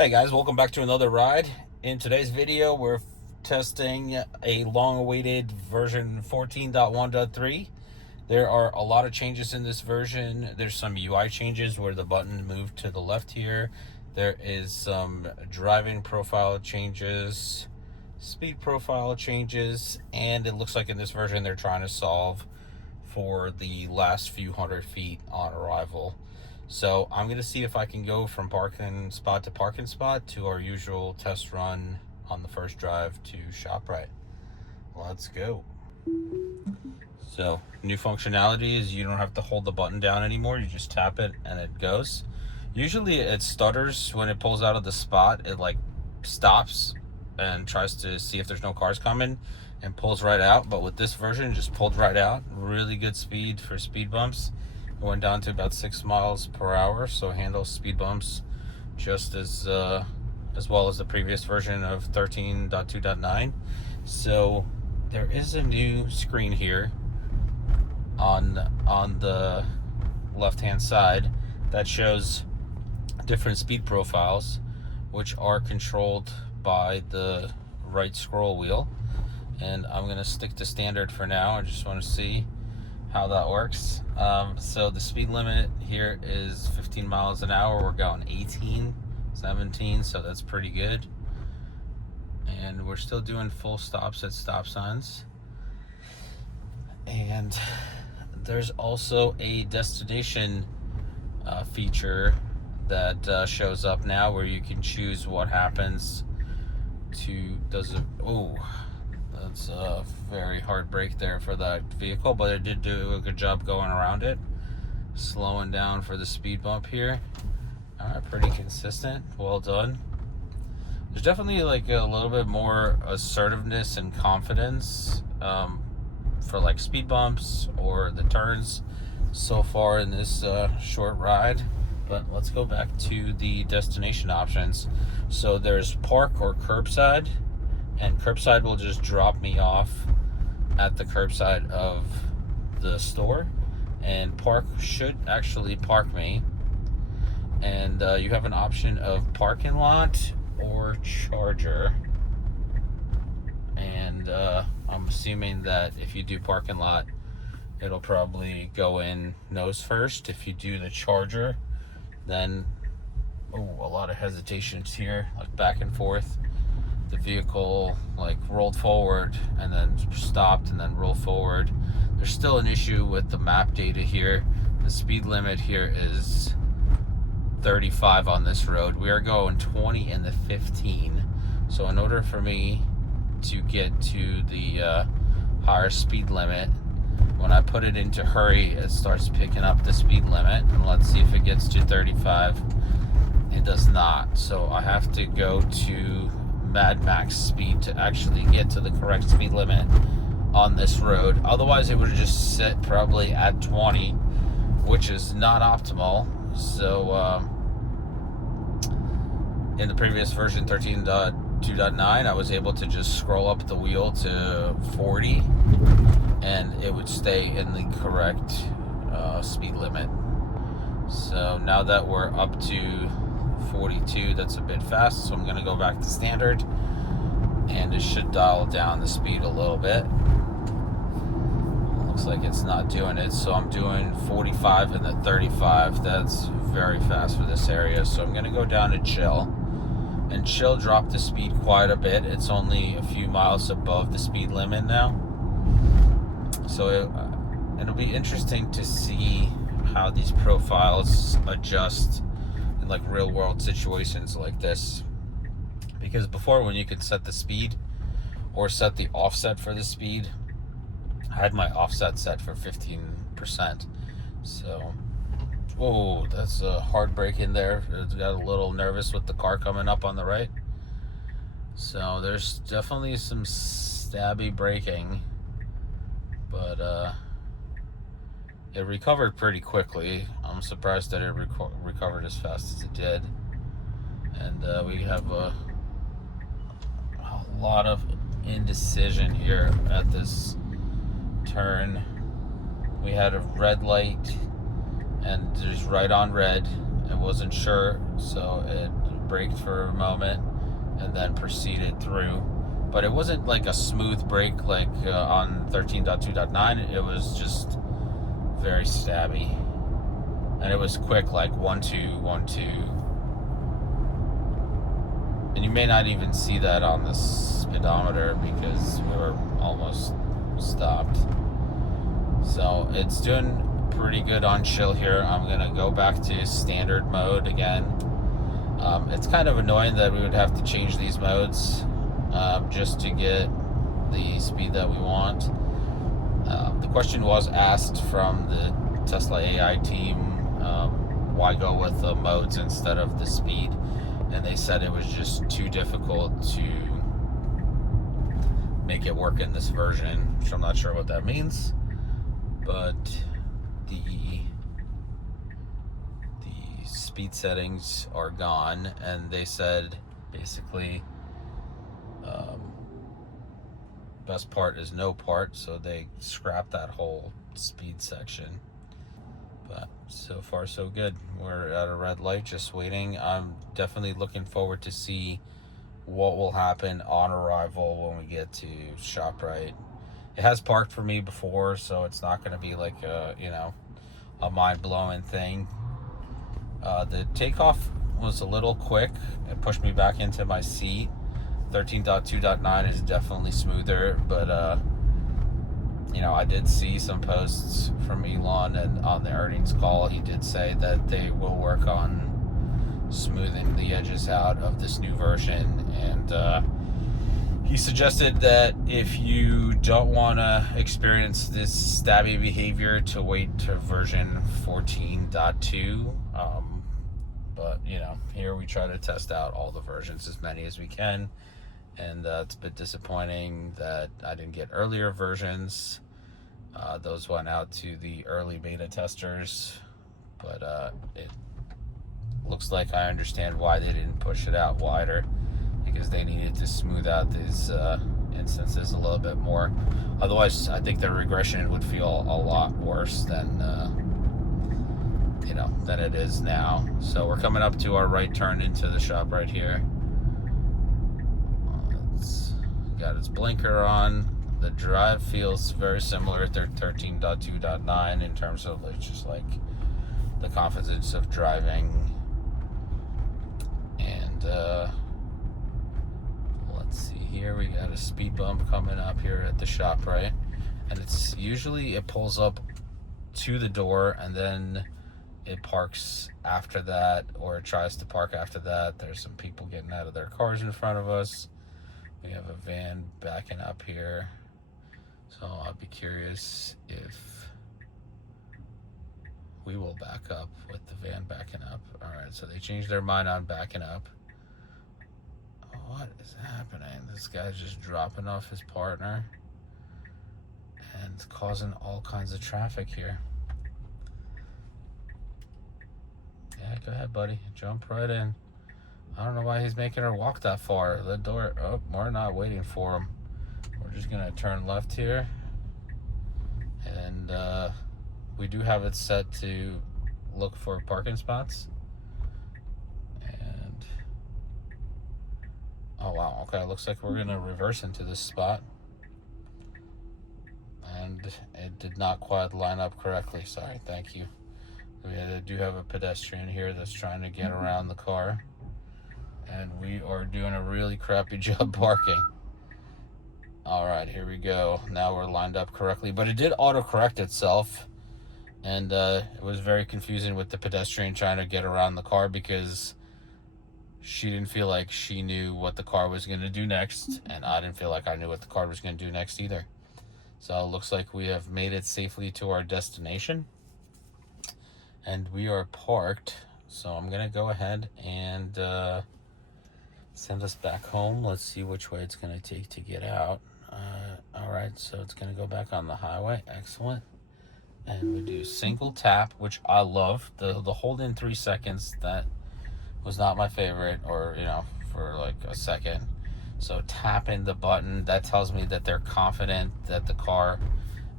Hey guys, welcome back to another ride. In today's video, we're testing a long-awaited version 14.1.3. There are a lot of changes in this version. There's some UI changes where the button moved to the left here. There is some driving profile changes, speed profile changes, and it looks like in this version they're trying to solve for the last few hundred feet on arrival. So I'm going to see if I can go from parking spot to parking spot to our usual test run on the first drive to ShopRite. Let's go. So new functionality is you don't have to hold the button down anymore. You just tap it and it goes. Usually it stutters when it pulls out of the spot. It like stops and tries to see if there's no cars coming and pulls right out. But with this version, it just pulled right out. Really good speed for speed bumps. It went down to about 6 miles per hour, so handles speed bumps just as well as the previous version of 13.2.9. So there is a new screen here on the left-hand side that shows different speed profiles, which are controlled by the right scroll wheel. And I'm going to stick to standard for now. I just want to see how that works. So the speed limit here is 15 miles an hour. We're going 18, 17, so that's pretty good. And we're still doing full stops at stop signs. And there's also a destination feature that shows up now where you can choose what happens to, that's a very hard brake there for that vehicle, but it did do a good job going around it. Slowing down for the speed bump here. Alright, pretty consistent. Well done. There's definitely like a little bit more assertiveness and confidence for like speed bumps or the turns so far in this short ride. But let's go back to the destination options. So there's park or curbside. And curbside will just drop me off at the curbside of the store. And park should actually park me. And you have an option of parking lot or charger. And I'm assuming that if you do parking lot, it'll probably go in nose first. If you do the charger, then a lot of hesitations here, like back and forth. The vehicle like rolled forward and then stopped and then rolled forward. There's still an issue with the map data here. The speed limit here is 35 on this road. We are going 20 in the 15. So in order for me to get to the higher speed limit, when I put it into hurry, it starts picking up the speed limit. And let's see if it gets to 35. It does not. So I have to go to Mad Max speed to actually get to the correct speed limit on this road. Otherwise it would just sit probably at 20, which is not optimal. So in the previous version 13.2.9 I was able to just scroll up the wheel to 40 and it would stay in the correct speed limit. So now that we're up to 42, that's a bit fast, so I'm going to go back to standard and it should dial down the speed a little bit. Looks like it's not doing it, so I'm doing 45 and the 35. That's very fast for this area, so I'm going to go down to chill, and chill dropped the speed quite a bit. It's only a few miles above the speed limit now, so it'll be interesting to see how these profiles adjust like real world situations like this, because before, when you could set the speed or set the offset for the speed, I had my offset set for 15%. So that's a hard break in there. It got a little nervous with the car coming up on the right. So there's definitely some stabby braking, but it recovered pretty quickly. I'm surprised that it recovered as fast as it did. And we have a lot of indecision here at this turn. We had a red light and just right on red. It wasn't sure, so it braked for a moment and then proceeded through. But it wasn't like a smooth brake like on 13.2.9. It was just very stabby. And it was quick, like 1, 2, 1, 2. And you may not even see that on the speedometer because we were almost stopped. So it's doing pretty good on chill here. I'm gonna go back to standard mode again. It's kind of annoying that we would have to change these modes just to get the speed that we want. The question was asked from the Tesla AI team, why go with the modes instead of the speed? And they said it was just too difficult to make it work in this version, which I'm not sure what that means. But the speed settings are gone, and they said basically best part is no part, so they scrapped that whole speed section. But so far so good. We're at a red light just waiting. I'm definitely looking forward to see what will happen on arrival when we get to ShopRite. It has parked for me before, so it's not going to be like a mind-blowing thing. The takeoff was a little quick. It pushed me back into my seat. 13.2.9 is definitely smoother, but I did see some posts from Elon, and on the earnings call he did say that they will work on smoothing the edges out of this new version. And he suggested that if you don't want to experience this stabby behavior, to wait to version 14.2. But here we try to test out all the versions, as many as we can. And it's a bit disappointing that I didn't get earlier versions. Those went out to the early beta testers, but it looks like I understand why they didn't push it out wider, because they needed to smooth out these instances a little bit more. Otherwise, I think the regression would feel a lot worse than it is now. So we're coming up to our right turn into the shop right here. It's got its blinker on. The drive feels very similar to 13.2.9 in terms of just like the confidence of driving. And let's see here, we got a speed bump coming up here at the shop, right? And it's usually it pulls up to the door and then it parks after that, or it tries to park after that. There's some people getting out of their cars in front of us. We have a van backing up here. So I'll be curious if we will back up with the van backing up. All right, so they changed their mind on backing up. What is happening? This guy's just dropping off his partner and causing all kinds of traffic here. Yeah, go ahead, buddy. Jump right in. I don't know why he's making her walk that far. The door, oh, we're not waiting for him. We're just gonna turn left here. And we do have it set to look for parking spots. And oh wow, okay, looks like we're gonna reverse into this spot. And it did not quite line up correctly. Sorry, thank you. We do have a pedestrian here that's trying to get around the car. And we are doing a really crappy job parking. All right, here we go. Now we're lined up correctly, but it did autocorrect itself. And it was very confusing with the pedestrian trying to get around the car, because she didn't feel like she knew what the car was going to do next. And I didn't feel like I knew what the car was going to do next either. So it looks like we have made it safely to our destination. And we are parked. So I'm going to go ahead and send us back home. Let's see which way it's going to take to get out. All right, so it's going to go back on the highway. Excellent. And we do single tap, which I love. The hold in 3 seconds, that was not my favorite, or for like a second. So tapping the button, that tells me that they're confident that the car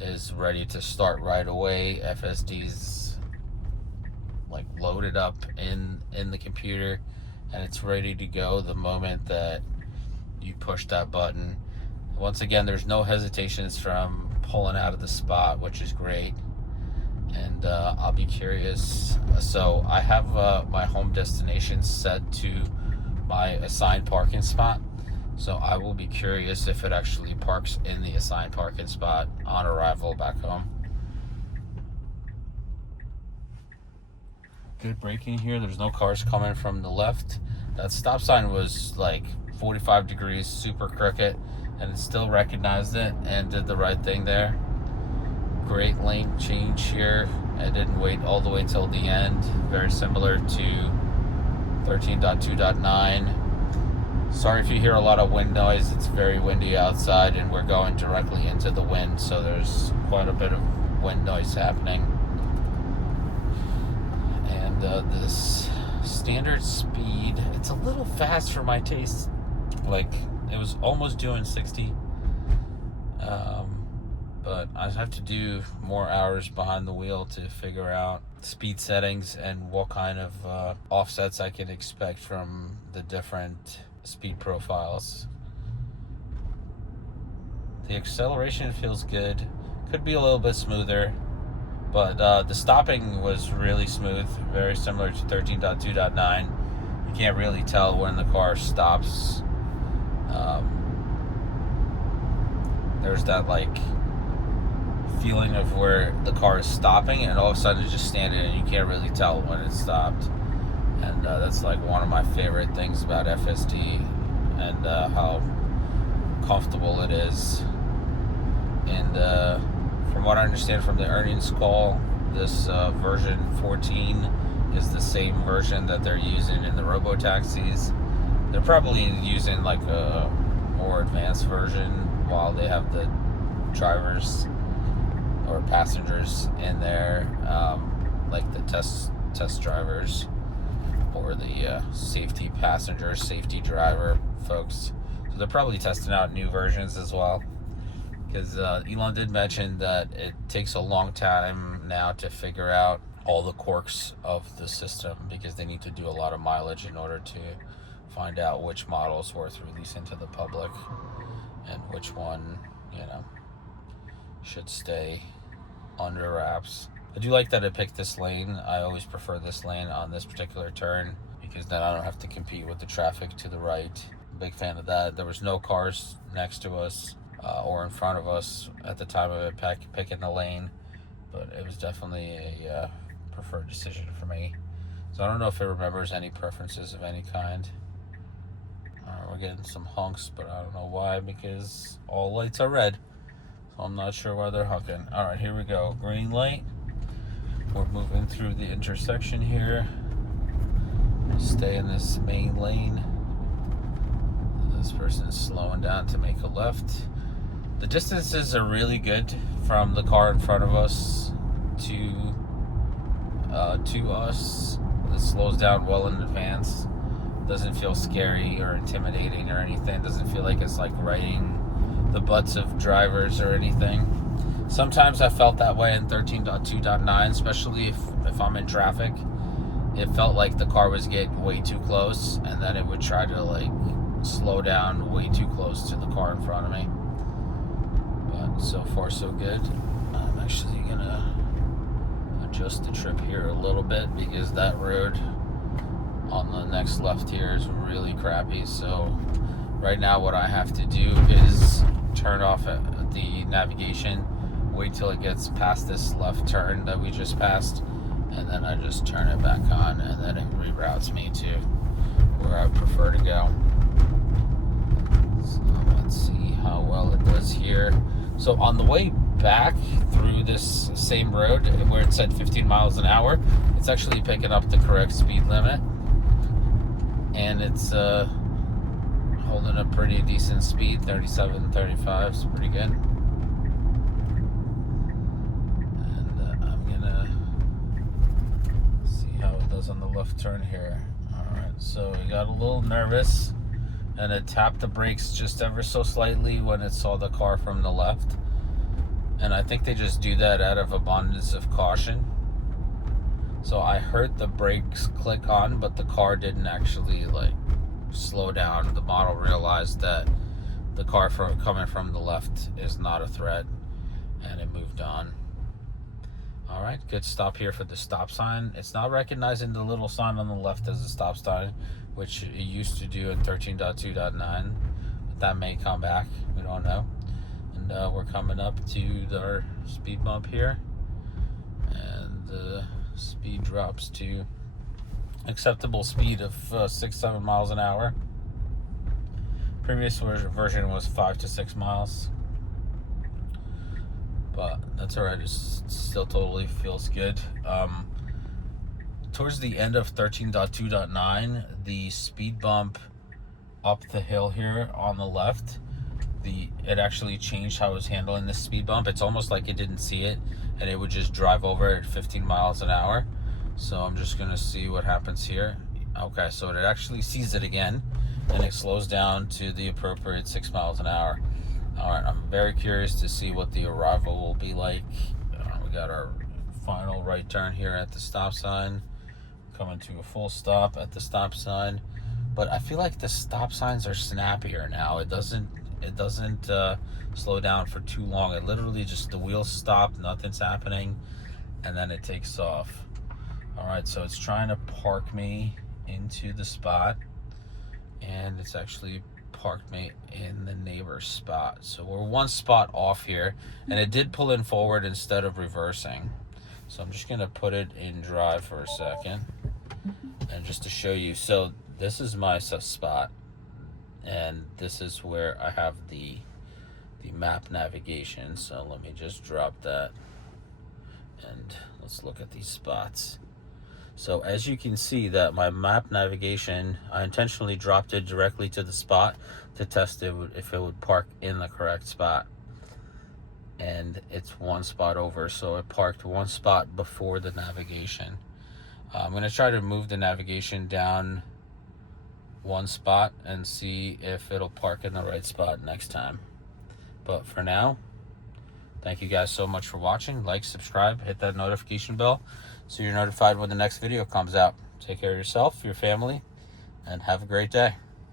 is ready to start right away. FSD's like loaded up in the computer, and it's ready to go the moment that you push that button. Once again, there's no hesitations from pulling out of the spot, which is great. And I'll be curious. So I have my home destination set to my assigned parking spot. So I will be curious if it actually parks in the assigned parking spot on arrival back home. Good braking here. There's no cars coming from the left. That stop sign was like 45 degrees, super crooked, and it still recognized it and did the right thing there. Great lane change here. I didn't wait all the way till the end. Very similar to 13.2.9. Sorry if you hear a lot of wind noise. It's very windy outside and we're going directly into the wind, so there's quite a bit of wind noise happening. And this standard speed, it's a little fast for my taste. Like, it was almost doing 60. But I have to do more hours behind the wheel to figure out speed settings and what kind of offsets I can expect from the different speed profiles. The acceleration feels good. Could be a little bit smoother, but the stopping was really smooth, very similar to 13.2.9. You can't really tell when the car stops. There's that like feeling of where the car is stopping and all of a sudden it's just standing and you can't really tell when it stopped. And that's like one of my favorite things about FSD and how comfortable it is. And from what I understand from the earnings call, this version 14 is the same version that they're using in the Robo taxis. They're probably using like a more advanced version while they have the drivers or passengers in there, like the test drivers or the safety passengers, safety driver folks. So they're probably testing out new versions as well, because Elon did mention that it takes a long time now to figure out all the quirks of the system, because they need to do a lot of mileage in order to find out which models worth releasing to the public and which one, should stay under wraps. I do like that it picked this lane. I always prefer this lane on this particular turn, because then I don't have to compete with the traffic to the right. Big fan of that. There was no cars next to us or in front of us at the time of it picking the lane, but it was definitely a preferred decision for me. So I don't know if it remembers any preferences of any kind. We're getting some honks, but I don't know why, because all lights are red. So I'm not sure why they're honking. All right, here we go. Green light. We're moving through the intersection here. Stay in this main lane. This person is slowing down to make a left. The distances are really good from the car in front of us to us. It slows down well in advance. Doesn't feel scary or intimidating or anything. Doesn't feel like it's like riding the butts of drivers or anything. Sometimes I felt that way in 13.2.9, especially if I'm in traffic. It felt like the car was getting way too close, and then it would try to like slow down way too close to the car in front of me. But so far so good. I'm actually gonna adjust the trip here a little bit, because that road on the next left here is really crappy. So right now what I have to do is turn off the navigation, wait till it gets past this left turn that we just passed, and then I just turn it back on, and then it reroutes me to where I prefer to go. So let's see how well it does here. So on the way back through this same road where it said 15 miles an hour, it's actually picking up the correct speed limit, and it's holding a pretty decent speed. 37, 35 is pretty good. And I'm gonna see how it does on the left turn here. Alright, so it got a little nervous and it tapped the brakes just ever so slightly when it saw the car from the left. And I think they just do that out of abundance of caution. So I heard the brakes click on, but the car didn't actually like slow down. The model realized that the car coming from the left is not a threat, and it moved on. All right, good stop here for the stop sign. It's not recognizing the little sign on the left as a stop sign, which it used to do in 13.2.9, but that may come back. We don't know. And we're coming up to our speed bump here, and the speed drops to acceptable speed of 6-7 miles an hour. Previous version was 5 to 6 miles, but that's all right. It still totally feels good. Towards the end of 13.2.9, the speed bump up the hill here on the left, it actually changed how it was handling this speed bump. It's almost like it didn't see it, and it would just drive over at 15 miles an hour. So I'm just gonna see what happens here. Okay, so it actually sees it again, and it slows down to the appropriate 6 miles an hour. All right, I'm very curious to see what the arrival will be like. We got our final right turn here at the stop sign, coming to a full stop at the stop sign. But I feel like the stop signs are snappier now. It doesn't slow down for too long. It literally just, the wheels stop, nothing's happening, and then it takes off. All right, so it's trying to park me into the spot, and it's actually parked me in the neighbor's spot. So we're one spot off here, and it did pull in forward instead of reversing. So I'm just gonna put it in drive for a second, and just to show you. So this is my spot, and this is where I have the map navigation. So let me just drop that, and let's look at these spots. So as you can see that my map navigation, I intentionally dropped it directly to the spot to test it if it would park in the correct spot. And it's one spot over, so it parked one spot before the navigation. I'm gonna try to move the navigation down one spot and see if it'll park in the right spot next time. But for now, thank you guys so much for watching. Like, subscribe, hit that notification bell so you're notified when the next video comes out. Take care of yourself, your family, and have a great day.